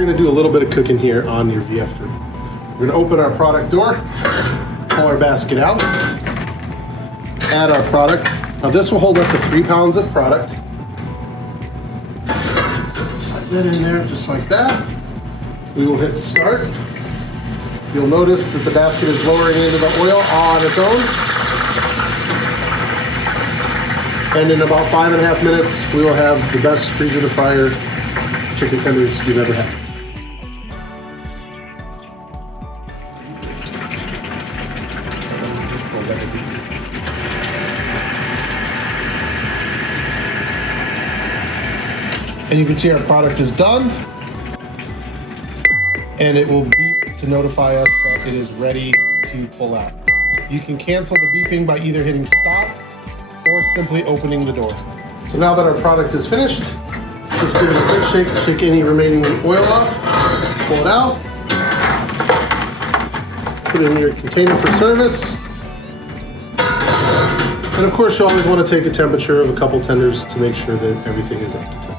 we're gonna do a little bit of cooking here on your VF3. We're gonna open our product door, pull our basket out, add our product. Now this will hold up to 3 pounds of product. Slide that in there just like that. We will hit start. You'll notice that the basket is lowering into the oil on its own. And in about 5.5 minutes, we will have the best freezer to fryer chicken tenders you've ever had. And you can see our product is done. And it will beep to notify us that it is ready to pull out. You can cancel the beeping by either hitting stop or simply opening the door. So now that our product is finished, just give it a quick shake to shake any remaining oil off, pull it out, put it in your container for service. And of course, you always want to take a temperature of a couple tenders to make sure that everything is up to temperature.